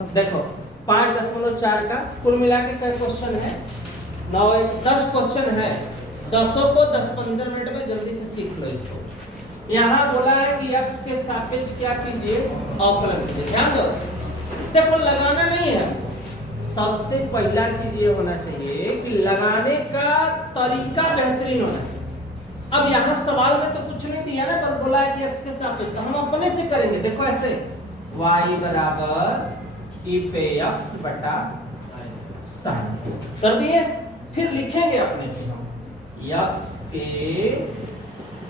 देखो 5.4 का कुल मिला के क्या क्वेश्चन है 10 क्वेश्चन है। 10 को 10-15 मिनट में जल्दी से सीख लो इसको। यहाँ बोला है कि x के सापेक्ष क्या कीजिए, अवकलन कीजिए। ध्यान दो, देखो लगाना नहीं है, सबसे पहला चीज ये होना चाहिए कि लगाने का तरीका बेहतरीन होना चाहिए। अब यहाँ सवाल में तो कुछ नहीं दिया ना, पर बोला है कि x के सापेक्ष, तो हम अपने से करेंगे। देखो ऐसे y बराबर ई पे x बटा साइन कर दिए, फिर लिखेंगे अपने से हम x के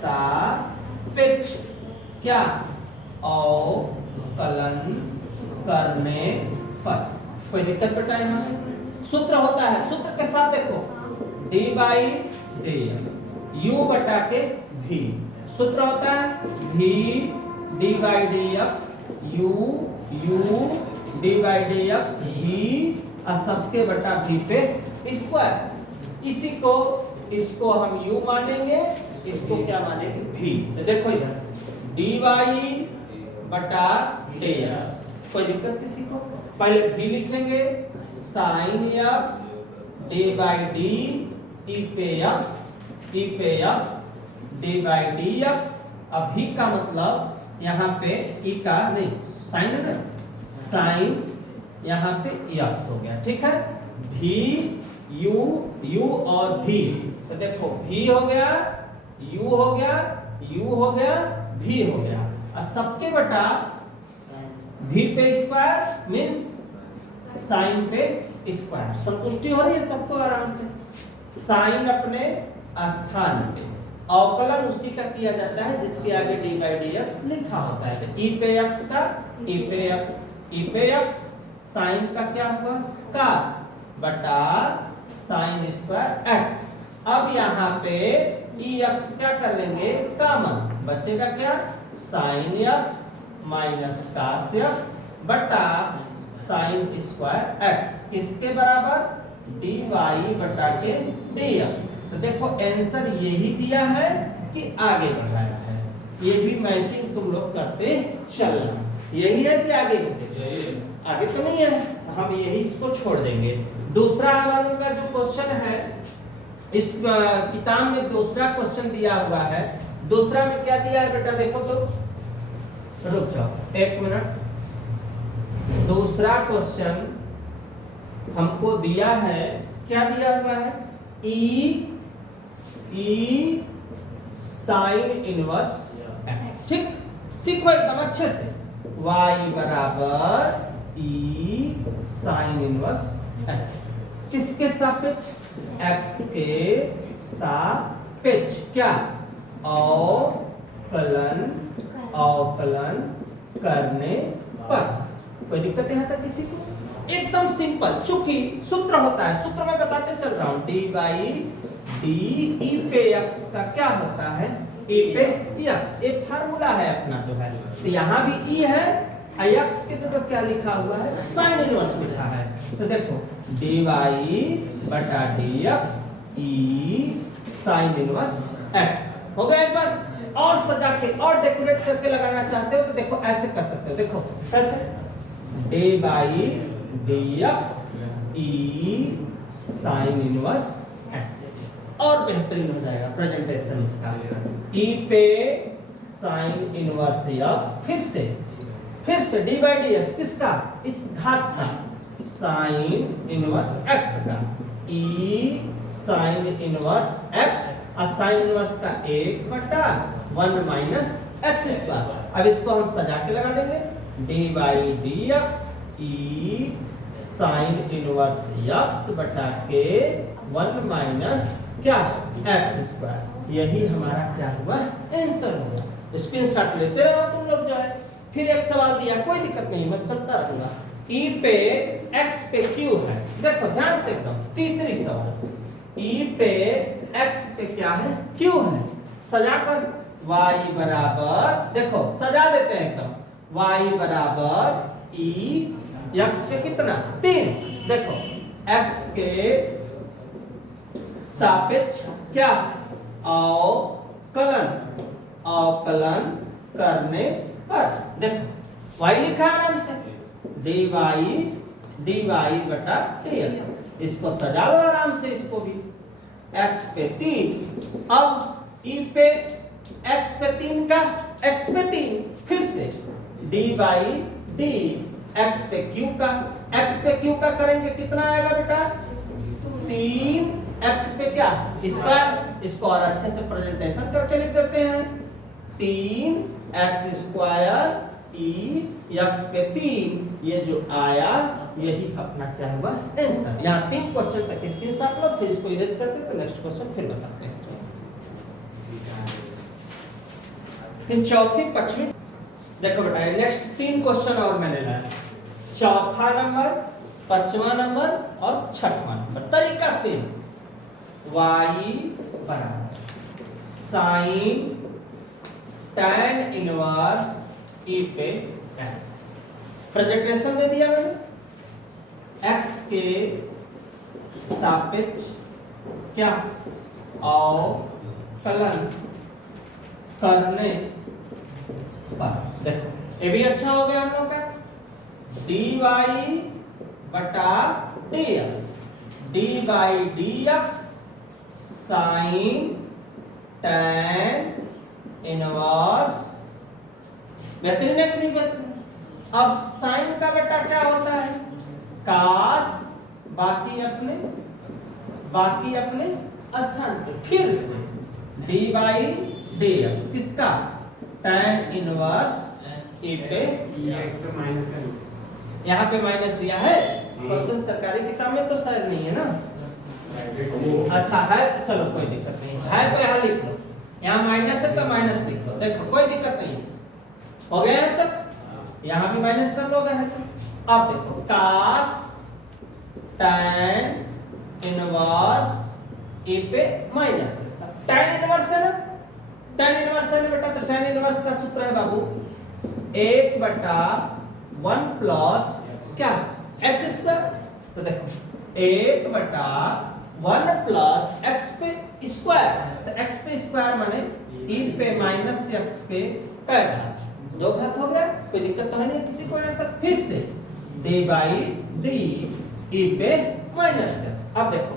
सापेक्ष क्या अवकलन करने पर। कोई दिक्कत बेटा? यहाँ सूत्र होता है, सूत्र के साथ देखो dy dx u बटा के v, सूत्र होता है v dy dx u dy dx v सबके बटा v पे स्क्वायर। इसी को इसको हम u मानेंगे, इसको क्या मानेंगे v। तो देखो इधर dy बटा dx, कोई दिक्कत किसी को? पहले v लिखेंगे sin x d by d e पे x d by dx। अब v का मतलब यहाँ पे e का नहीं sin है ना, साइन यहाँ पे x हो गया, ठीक है। v u और v, तो देखो v हो गया, u हो गया, u हो गया, v हो गया, और सबके बटा v पे स्क्वायर मीन्स साइन पे स्क्वायर। संतुष्टि हो रही है सबको आराम से। साइन अपने स्थान पे, अवकलन उसी का किया जाता है जिसके आगे dy dx लिखा होता है। तो e पे x का e पे x साइन का क्या हुआ cos बटा साइन स्क्वायर x। अब यहाँ पे ex क्या कर लेंगे कॉमन, बचेगा क्या sine x minus cos x बटा साइन स्क्वायर x, किसके बराबर dy बटा के dx। तो देखो आंसर यही दिया है कि आगे बढ़ाया है, ये भी मैचिंग तुम लोग करते चलना। यही है कि आगे आगे तो नहीं है, हम यही इसको छोड़ देंगे। दूसरा हमारे का जो क्वेश्चन है, इस किताब में दूसरा क्वेश्चन दिया हुआ है। दूसरा में क्या दिया है बेटा? देखो तो रुक जाओ एक मिनट। दूसरा क्वेश्चन हमको दिया है, क्या दिया हुआ है? ई साइन इनवर्स x, ठीक। सीखो एकदम अच्छे से। y बराबर ई साइन इनवर्स x, किसके सापेक्ष? x के सापेक्ष क्या अवकलन करने पर। कोई दिक्कत यहाँ तक किसी को? एकदम सिंपल, चूंकि सूत्र होता है, सूत्र में बताते चल रहा हूं dy बाई डी ई पे x का क्या होता है e पे x, एक फार्मूला है अपना जो है। तो यहाँ भी e है, x के जगह क्या लिखा हुआ है साइन इनवर्स लिखा है। तो देखो dy बटा dx e sine inverse x हो गया। एक बार और सजा के और डेकोरेट करके लगाना चाहते हो तो देखो ऐसे कर सकते हो। देखो कैसे dy by dx e sine inverse x, और बेहतरीन हो जाएगा प्रेजेंटेशन इसका। e पे साइन इनवर्स x, फिर से dy dx किसका? इस घात का साइन इनवर्स x का e साइन इनवर्स x, और साइन इनवर्स का 1 बटा 1 माइनस x स्क्वायर। अब इसको हम सजा के लगा देंगे dy dx e sine inverse x बटा के 1 माइनस क्या x स्क्वायर। यही हमारा क्या हुआ आंसर होगा। स्क्रीनशॉट लेते रहो तुम लोग जो है। फिर एक सवाल दिया, कोई दिक्कत नहीं, मैं चलता रहूंगा। e पे x पे q है, देखो ध्यान से एकदम। तीसरी सवाल e पे x पे क्या है q है, सजाकर y बराबर, देखो सजा देते हैं एकदम, y बराबर e x पे कितना 3। देखो x के सापेक्ष क्या अवकलन करने पर। देखो y लिखा आराम से, dy बटा dx। इसको सजा लो आराम से, इसको भी x पे 3, अब e पे x पे 3 का x पे 3, फिर से dy d x पे q का x पे q का करेंगे कितना आएगा बेटा 3 x पे क्या स्क्वायर, इसको और अच्छे से प्रेजेंटेशन करके लिख देते हैं 3 x स्क्वायर e x पे 3, ये जो आया यही अपना क्या हुआ आंसर। यहाँ 3 क्वेश्चन तक स्क्रीनशॉट लो, फिर इसको इरेज करते हैं तो नेक्स्ट क्वेश्चन फिर बताते हैं। फिर चौथी पक्षी देखो बेटा, नेक्स्ट 3 क्वेश्चन और मैंने लाया, चौथा नंबर, 5वां नंबर और 6वां नंबर। तरीका सेम, y बराबर साइन tan इनवर्स e पे x, प्रेजेंटेशन दे दिया मैंने, x के सापेक्ष क्या अवकलन करने पर, देखो ये भी अच्छा हो गया हम लोग का, dy बटा dx, d by dx sine tan inverse, बेहतरीन है कि नहीं बेहतरीन। अब साइन का बेटा क्या होता है कास, बाकी अपने स्थान पे, फिर से डी बाई डी एक्स किसका tan इनवर्स e पे, यहाँ पे माइनस दिया है, क्वेश्चन सरकारी किताब में तो शायद नहीं है ना, अच्छा है चलो कोई दिक्कत नहीं है तो यहाँ लिख लो, यहाँ माइनस है तो माइनस लिख लो, देखो कोई दिक्कत नहीं है, हो गया है तब यहाँ भी माइनस कर लोगे है तो। अब देखो कास tan इनवर्स e पे माइनस, tan इनवर्स है ना, tan इनवर्स है ना बेटा, तो tan इनवर्स का सूत्र है बाबू 1 बटा 1 प्लस क्या x स्क्वायर, तो देखो 1 बटा 1 प्लस x पे स्क्वायर, तो x पे स्क्वायर माने e पे माइनस x पे का घात, 2 घात हो गया, कोई दिक्कत तो है नहीं किसी को यहाँ तक। फिर से d बाई डी e पे माइनस x, अब देखो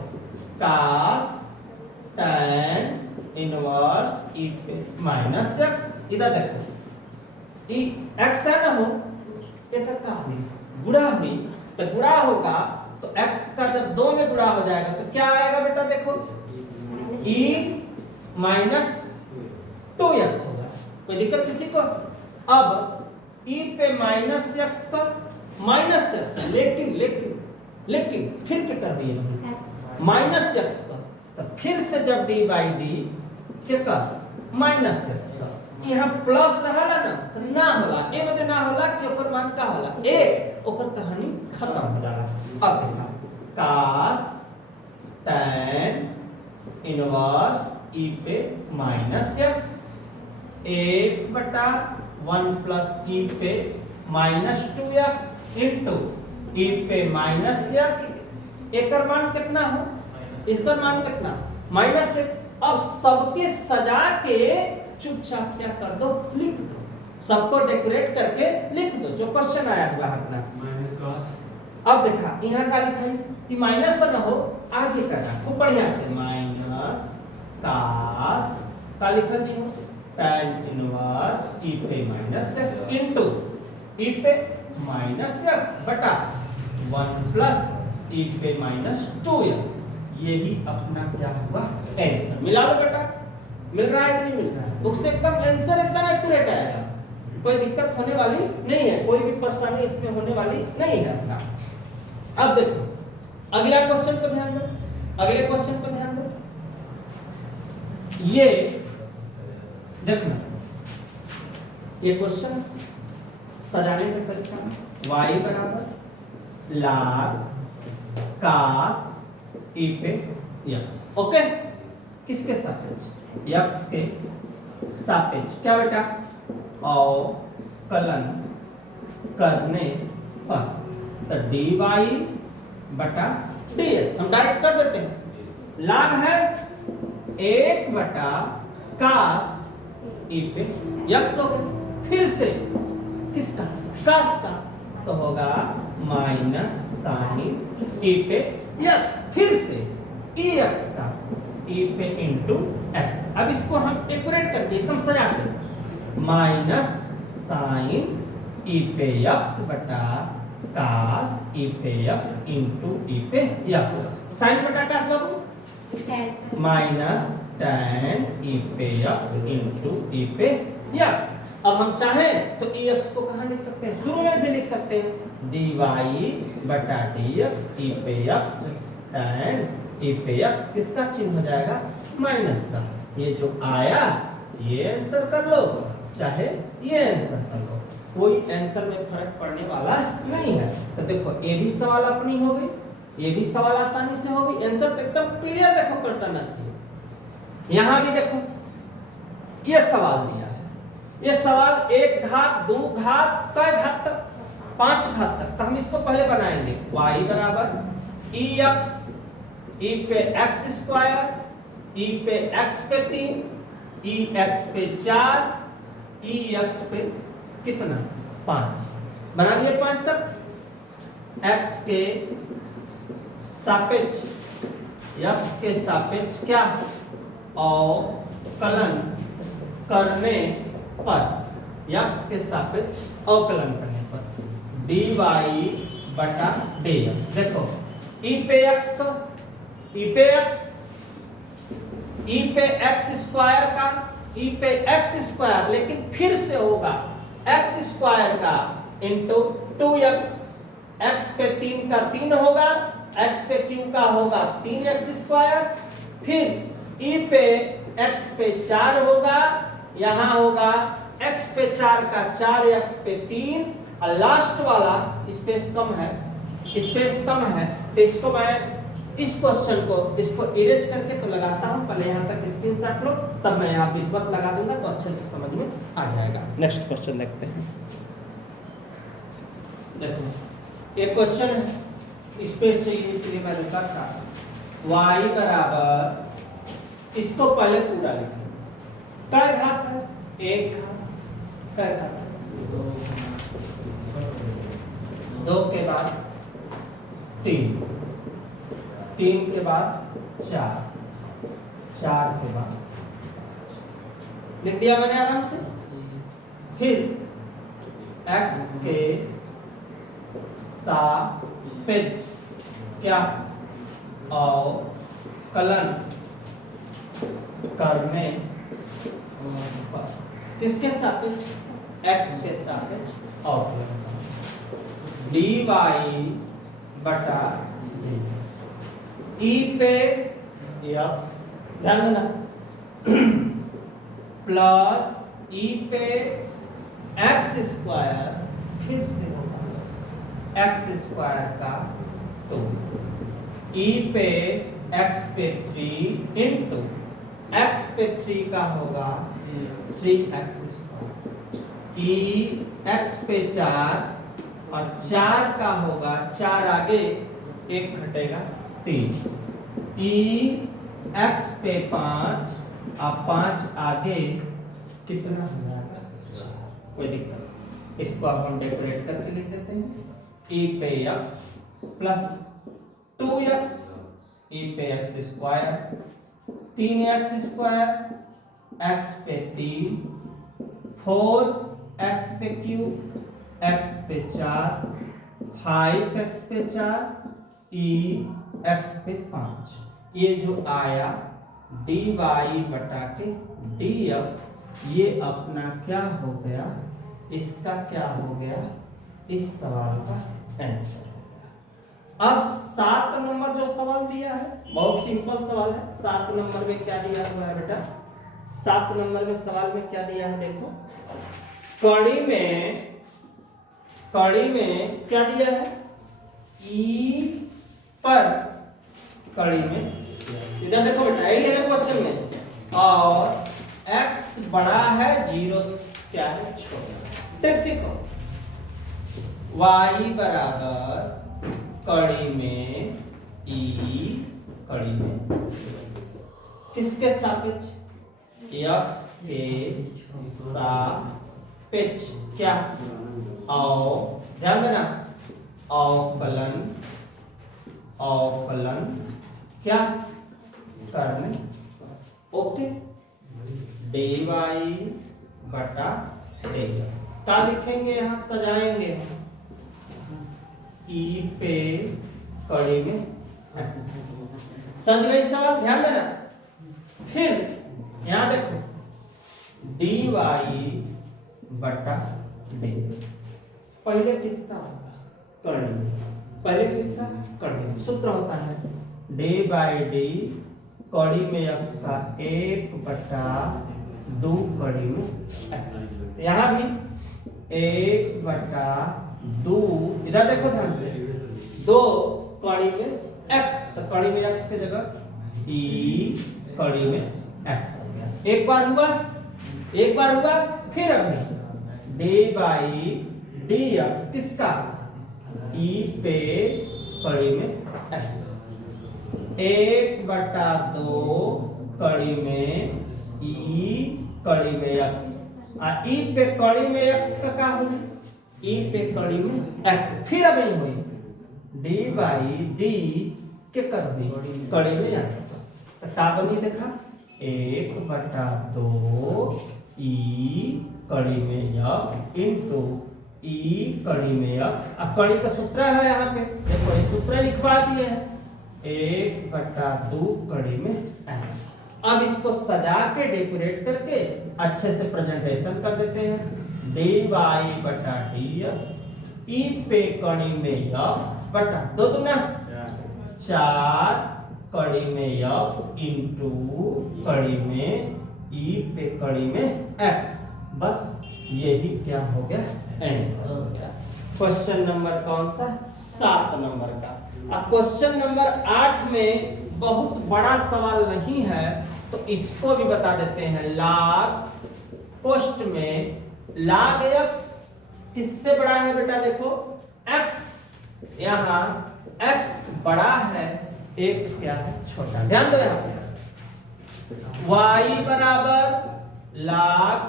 कास tan इनवर्स e पे माइनस x, इधर देखो e x है ना हो, ये तक का हुई गुणा हुई, तो गुणा होगा तो x का जब 2 में गुणा हो जाएगा तो क्या आएगा बेटा, देखो e माइनस 2x होगा, कोई दिक्कत किसी को। अब e पे माइनस x का माइनस x, लेकिन फिर क्या कर दिए माइनस x का, तो फिर से जब d बाई डी क्या कर माइनस x का, यहाँ प्लस रहला ना तो ना होला, ए मतलब ना होला कि ओकर मान का होला ए, ओकर कहानी खत्म हो जाला। अब देखा कास tan इनवर्स e पे माइनस x 1 बटा 1 प्लस e पे माइनस 2x इंटू e पे माइनस x, एकर मान कितना हो, इसका मान कितना माइनस 1। अब सबके सजा के चुपचाप क्या कर दो लिख दो, सबको डेकोरेट करके लिख दो जो क्वेश्चन आया हुआ है अपना माइनस कॉस। अब देखा यहाँ का लिखा है कि माइनस ना हो, आगे करना खूब बढ़िया से माइनस कास का लिखा जी हो tan इनवर्स e पे माइनस x इंटू e पे माइनस x बटा 1 प्लस e पे माइनस 2x, यही अपना क्या हुआ आंसर। मिला लो बेटा, मिल रहा है कि नहीं मिल रहा है, बुक से एकदम आंसर एकदम एक्यूरेट आएगा, कोई दिक्कत होने वाली नहीं है, कोई भी परेशानी इसमें होने वाली नहीं है अपना। अब देखो अगला क्वेश्चन पर ध्यान दो, अगले क्वेश्चन पर ध्यान दो, ये देखना ये क्वेश्चन सजाने का तरीका y बराबर log cos e पे x, ओके किसके सापेक्ष x के सापेक्ष क्या बेटा अवकलन करने पर, तो dy बटा dx हम डायरेक्ट कर देते हैं, log है 1 बटा cos e पे x हो गया, फिर से किसका cos का तो होगा माइनस साइन ई पे एक्स, फिर से ई एक्स का ई पे इंटू एक्स। अब इसको हम डेकोरेट करके एकदम सजा के माइनस साइन ई पे एक्स बटा कास ई पे एक्स इंटू ई पे एक्स। साइन बटा कास बाबू माइनस tan ई पे एक्स इंटू ई पे एक्स। अब हम चाहें तो ई एक्स को कहाँ लिख सकते हैं, शुरू में भी लिख सकते हैं dy बटा dx ई पे एक्स tan ई पे एक्स, किसका चिन्ह हो जाएगा माइनस का। ये जो आया ये आंसर कर लो, चाहे ये आंसर कर लो, कोई आंसर में फर्क पड़ने वाला नहीं है। तो देखो ये भी सवाल अपनी हो गई, ये भी सवाल आसानी से हो गई, आंसर एकदम क्लियर देखो करना चाहिए। यहां भी देखो ये सवाल दिया है, ये सवाल एक घात दो घात कई घात तक, 5 घात तक। तो हम इसको पहले बनाएंगे y बराबर ई एक्स ई पे एक्स स्क्वायर ई पे एक्स पे 3 ई एक्स पे 4 ई एक्स पे कितना 5 बना लिए 5 तक। x के सापेक्ष x के सापेक्ष क्या अवकलन करने पर, x के सापेक्ष अवकलन करने पर dy बटा dx। देखो e पे x का e पे x स्क्वायर का e पे x स्क्वायर, लेकिन फिर से होगा x स्क्वायर का इंटू 2x, x पे 3 का 3 होगा, x पे q का होगा 3x स्क्वायर, फिर e पे x पे 4 होगा, यहां होगा x पे 4 का 4x पे 3, और लास्ट वाला स्पेस कम है, स्पेस कम है, तो इसको मैं इस क्वेश्चन को इसको इरेज करके तो लगाता हूं, पहले यहां तक स्क्रीनशॉट लो, तब मैं यहां विधिवत लगा दूंगा तो अच्छे से समझ में आ जाएगा। नेक्स्ट क्वेश्चन देखते हैं। देखो एक क्वेश्चन है, स्पेस चाहिए इसलिए मैं रुका था। y बराबर, इसको पहले पूरा लिखें, क्या घात है 1 घात, क्या घात है 2 के बाद 3, 3 के बाद 4, 4 के बाद लिख दिया मैंने आराम से। फिर x के सापेक्ष क्या अवकलन करने पर, किसके सापेक्ष x के सापेक्ष अवकलन dy बटा e पे x, ध्यान देना, प्लस e पे x स्क्वायर, फिर से होगा x स्क्वायर का 2, e पे x पे 3 इंटू x पे 3 का होगा 3x स्क्वायर, e x पे 4 और 4 का होगा 4 आगे 1 घटेगा 3, e x पे 5 और 5 आगे कितना हो जाएगा 4, कोई दिक्कत नहीं। इसको अब हम डेकोरेट करके लिख देते हैं e पे x प्लस 2x e पे x square 3x square x पे 3 4x पे q x पे 4 5x पे 4 e x पे 5। ये जो आया dy बटा के dx, ये अपना क्या हो गया, इसका क्या हो गया, इस सवाल का आंसर हो गया। अब 7 नंबर जो सवाल दिया है बहुत सिंपल सवाल है। 7 नंबर में क्या दिया हुआ है बेटा, 7 नंबर में सवाल में क्या दिया है देखो, कड़ी में क्या दिया है, ई पर कड़ी में, इधर देखो बेटा यही है ना क्वेश्चन में, और x बड़ा है 0 क्या है छोटा। देख सीखो y बराबर कड़ी में ई, कड़ी में किसके सापेक्ष, x के सापेक्ष क्या अवकलन ध्यान देना, अवकलन, अवकलन क्या करने, ओके, dy बटा dx क्या लिखेंगे यहां, सजाएंगे ई पे कड़ी में x। सज गई सवाल, ध्यान देना। फिर यहां देखो dy बटा dx, पहले किसका होगा, कड़ी, पहले किसका, कड़ी। सूत्र होता है डी बाई डी कड़ी में x का 1 बटा 2 कड़ी में x। यहाँ भी 1 बटा 2, इधर देखो ध्यान से, 2 कड़ी में x, तो कड़ी में x की जगह e कड़ी में x हो गया। एक बार हुआ, एक बार हुआ, फिर अभी d बाई डी एक्स किसका, e पे कड़ी में x, 1 बटा 2 कड़ी में e कड़ी में x, e पे कड़ी में x का क्या हुई, e पे कड़ी में x। फिर अब यही हुई d बाई डी के कर दी कड़ी में x, का बनी देखा 1 बटा 2 e कड़ी में x इंटू e कड़ी में x। अब कड़ी का सूत्र है यहाँ पे, देखो ये सूत्र लिखवा दिए हैं, 1 बटा 2 कड़ी में x। अब इसको सजा के डेकोरेट करके अच्छे से प्रेजेंटेशन कर देते हैं, dy बटा dx e पे कड़ी में x बटा 2 दूना 4 कड़ी में x इंटू कड़ी में e पे कड़ी में x। बस यही क्या हो गया, आंसर हो गया। क्वेश्चन नंबर कौन सा, 7 नंबर का। अब क्वेश्चन नंबर 8 में बहुत बड़ा सवाल नहीं है तो इसको भी बता देते हैं। log पोस्ट में log x किससे बड़ा है बेटा, देखो x, यहाँ x बड़ा है, एक क्या है, छोटा। ध्यान दो यहाँ पे y बराबर log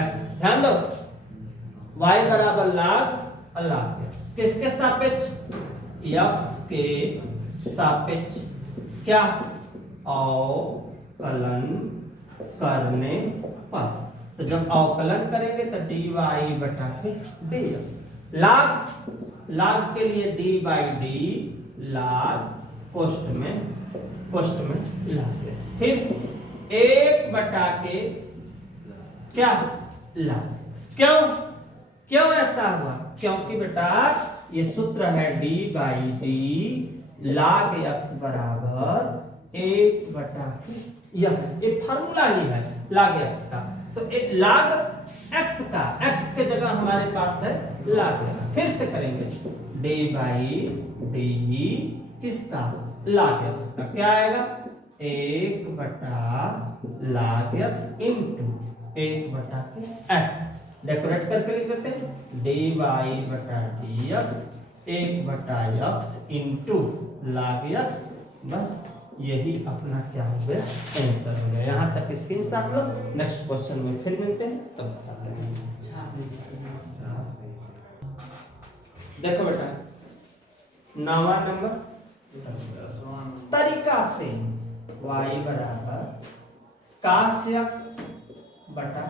x, ध्यान दो y बराबर log x, किसके सापेक्ष, x के सापेक्ष क्या, अवकलन करने पर। तो जब अवकलन करेंगे तो dy बटा के dx, log के लिए d by D, log post में log x, फिर 1 बटा के क्या, log x। क्यों ऐसा हुआ, क्योंकि बेटा ये सूत्र है d by D log x बराबर 1 बटा के x, ये फार्मूला ही है log x का। तो एक log x का, x के जगह हमारे पास है log x। फिर से करेंगे d बाई डी किसका, log x का, क्या आएगा 1 बटा log x इंटू 1 बटा के x। डेकोरेट करके लिख देते हैं dy बटा dx 1 बटा x इंटू log x। बस यही अपना क्या हो गया, आंसर हो गया। यहाँ तक स्क्रीनशॉट लो, नेक्स्ट क्वेश्चन में फिर मिलते हैं तब बताते हैं। देखो बेटा 9वां नंबर, तरीका से y बराबर cos x बटा,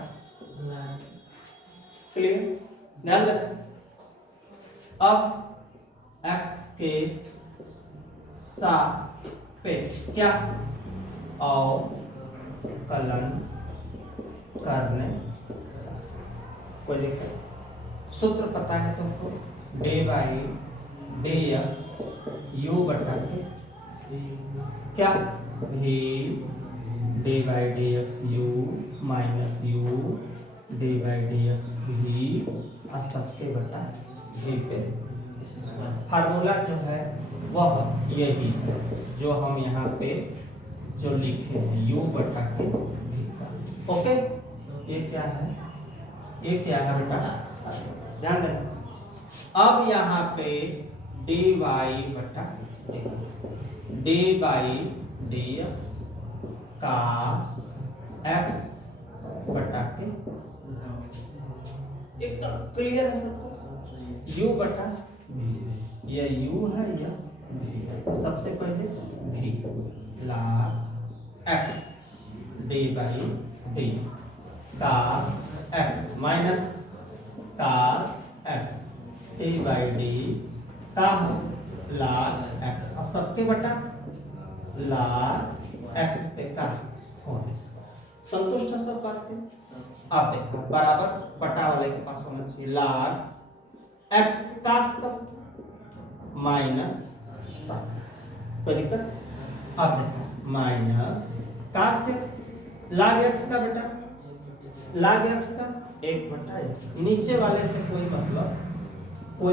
क्लियर, ध्यान रखो। अब x के सापेक्ष क्या, अवकलन करने, कोई दिक्कत, सूत्र पता है तुमको, d बाई dx u बटा के क्या, v d by dx u minus u d by dx v सबके बटा v पे। फार्मूला जो है वह यही है जो हम यहाँ पे जो लिखे हैं, u बटा के v का। ओके, ये क्या है, ये क्या है बेटा, ध्यान देना। अब यहाँ पे dy बटा dx, d by dx cos x बटा के एकदम क्लियर है सबको। u बटा v, ये u है या v है। तो सबसे पहले v log x d by d cos x minus cos x d by d का log x और सबके बटा log x पे का होने से संतुष्ट है सब बातें। आप देखो बराबर बटा वाले के पास होना चाहिए log x cos का माइनस sin, कोई दिक्कत? आप देखो minus cos x log x का बेटा log x का 1 बटा x, नीचे वाले से कोई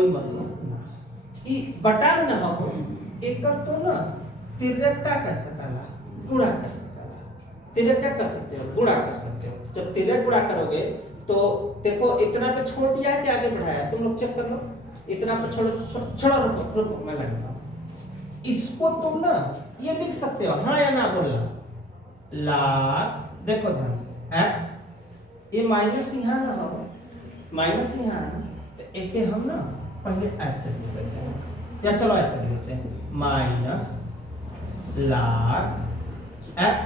मतलब ना, ई बटा में ना हो एक कर तो ना तिरकटा कर सकला, गुणा कर सकला, तिरकटा कर सकते हो, गुणा कर सकते हो। जब तिरक गुणा करोगे तो देखो इतना पे छोड़ दिया है कि आगे बढ़ाया, तुम लोग चेक कर लो। इतना पे छोड़ो, रुको मैं लगाता हूं। इसको तुम ना ये लिख सकते हो, हाँ या ना बोलना। log देखो ध्यान से x, ये माइनस यहाँ ना हो, माइनस यहाँ तो एक के हम ना पहले ऐसे लिख लेते हैं, या चलो ऐसे लिख लेते हैं minus log x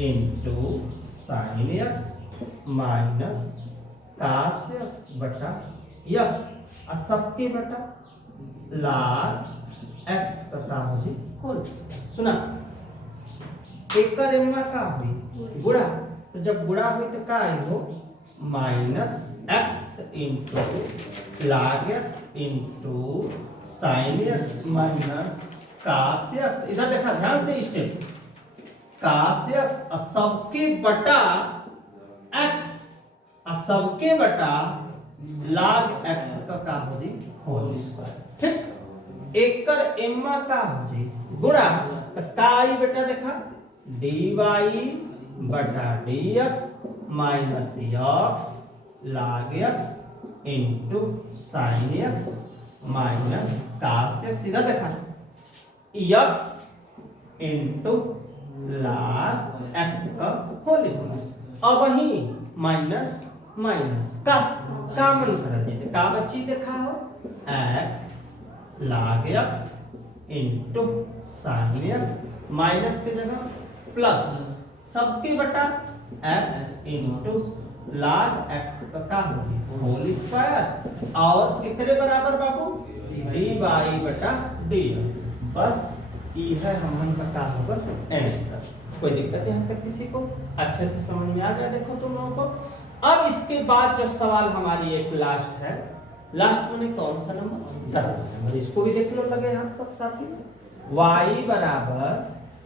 into sine x minus cos x बटा x और सबके बटा log x का हो जी होल। सुना एक का एम्मा का हुई गुणा, तो जब गुणा हुई तो का आई हो minus x into log x into sine x minus cos x। इधर देखा ध्यान से स्टेप, cos x और सबके बटा x और सबके बटा log x का हो जी होल स्क्वायर। ठीक, एक कर एम्मा का हो जी गुणा, तो का आई बेटा देखा dy बटा dx minus x log x into sine x minus cos x। इधर देखा x इंटू log x का होल स्क्वायर। अब वही माइनस माइनस का कॉमन कर दीजिए, का बच्ची देखा हो x log x into sine x minus के जगह प्लस सबके बटा x इंटू log x का होल स्क्वायर और कितने बराबर बाबू dy बटा dx। बस ये है हम का होगा आंसर। कोई दिक्कत यहाँ तक किसी को अच्छे से समझ में आ गया? देखो तुम लोगों को अब इसके बाद जो सवाल हमारी एक लास्ट है, लास्ट में कौन सा नंबर 10 नंबर, इसको भी देख लो लगे हाथ सब साथी। y बराबर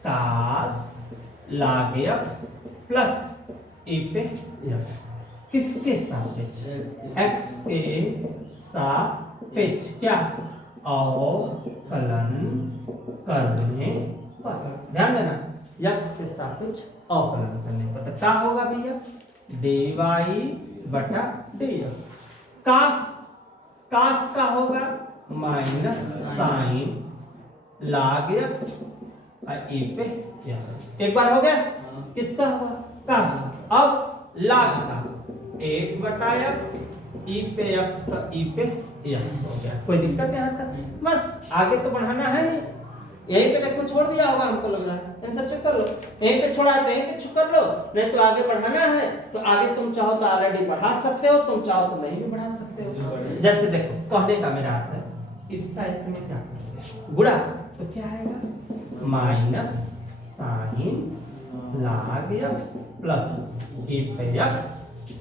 cos log x plus e पे x, किसके सापेक्ष? x के सापेक्ष क्या अवकलन करने पर। ध्यान देना x के सापेक्ष अवकलन करने पर तो क्या होगा भैया dy बटा dx। cos का होगा माइनस साइन log x और e पे x। एक बार हो गया, किसका होगा cos। अब log का 1 बटा x e पे x का e पे x हो गया। कोई दिक्कत यहाँ तक? बस आगे तो बढ़ाना है नहीं, यहीं पे देखो छोड़ दिया होगा हमको लग रहा है, आंसर चेक कर लो। यहीं पे छोड़ा है तो यहीं पे चुप कर लो, नहीं तो आगे बढ़ाना है तो आगे तुम चाहो तो ऑलरेडी बढ़ा सकते हो, तुम चाहो तो नहीं भी बढ़ा सकते हो। जैसे देखो कहने का मेरा आंसर इसका इसमें क्या करोगे गुणा, तो क्या आएगा minus sine log x plus e पे x,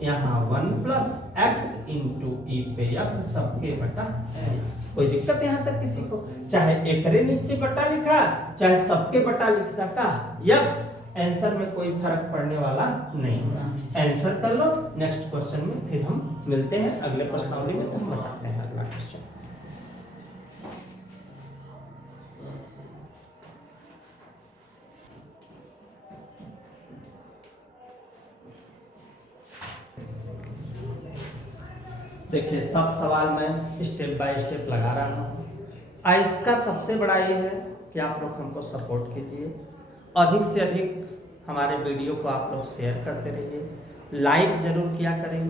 यहाँ 1 प्लस x इंटू e पे x सबके बटा x। कोई दिक्कत यहाँ तक किसी को? चाहे एकरे नीचे बटा लिखा चाहे सबके बटा लिखता का x, आंसर में कोई फर्क पड़ने वाला नहीं। आंसर कर लो, नेक्स्ट क्वेश्चन में फिर हम मिलते हैं अगले प्रश्नावली में, तो हम बताते हैं अगला क्वेश्चन। देखिए सब सवाल मैं स्टेप बाय स्टेप लगा रहा हूँ। इसका सबसे बड़ा ये है कि आप लोग हमको सपोर्ट कीजिए, अधिक से अधिक हमारे वीडियो को आप लोग शेयर करते रहिए, लाइक जरूर किया करें,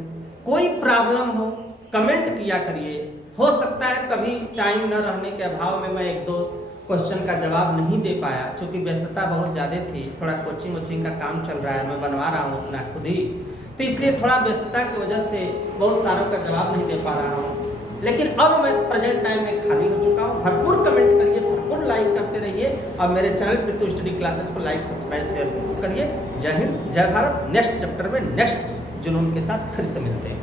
कोई प्रॉब्लम हो कमेंट किया करिए। हो सकता है कभी टाइम न रहने के अभाव में मैं एक दो क्वेश्चन का जवाब नहीं दे पाया, क्योंकि व्यस्तता बहुत ज़्यादा थी, थोड़ा कोचिंग वोचिंग का काम चल रहा है, मैं बनवा रहा हूँ अपना खुद ही, तो इसलिए थोड़ा व्यस्तता की वजह से बहुत सारों का जवाब नहीं दे पा रहा हूँ। लेकिन अब मैं प्रेजेंट टाइम में खाली हो चुका हूँ। भरपूर कमेंट करिए, भरपूर लाइक करते रहिए और मेरे चैनल पृथु स्टडी क्लासेस को लाइक सब्सक्राइब शेयर जरूर करिए। जय हिंद, जय भारत। नेक्स्ट चैप्टर में नेक्स्ट जुनून के साथ फिर से मिलते हैं।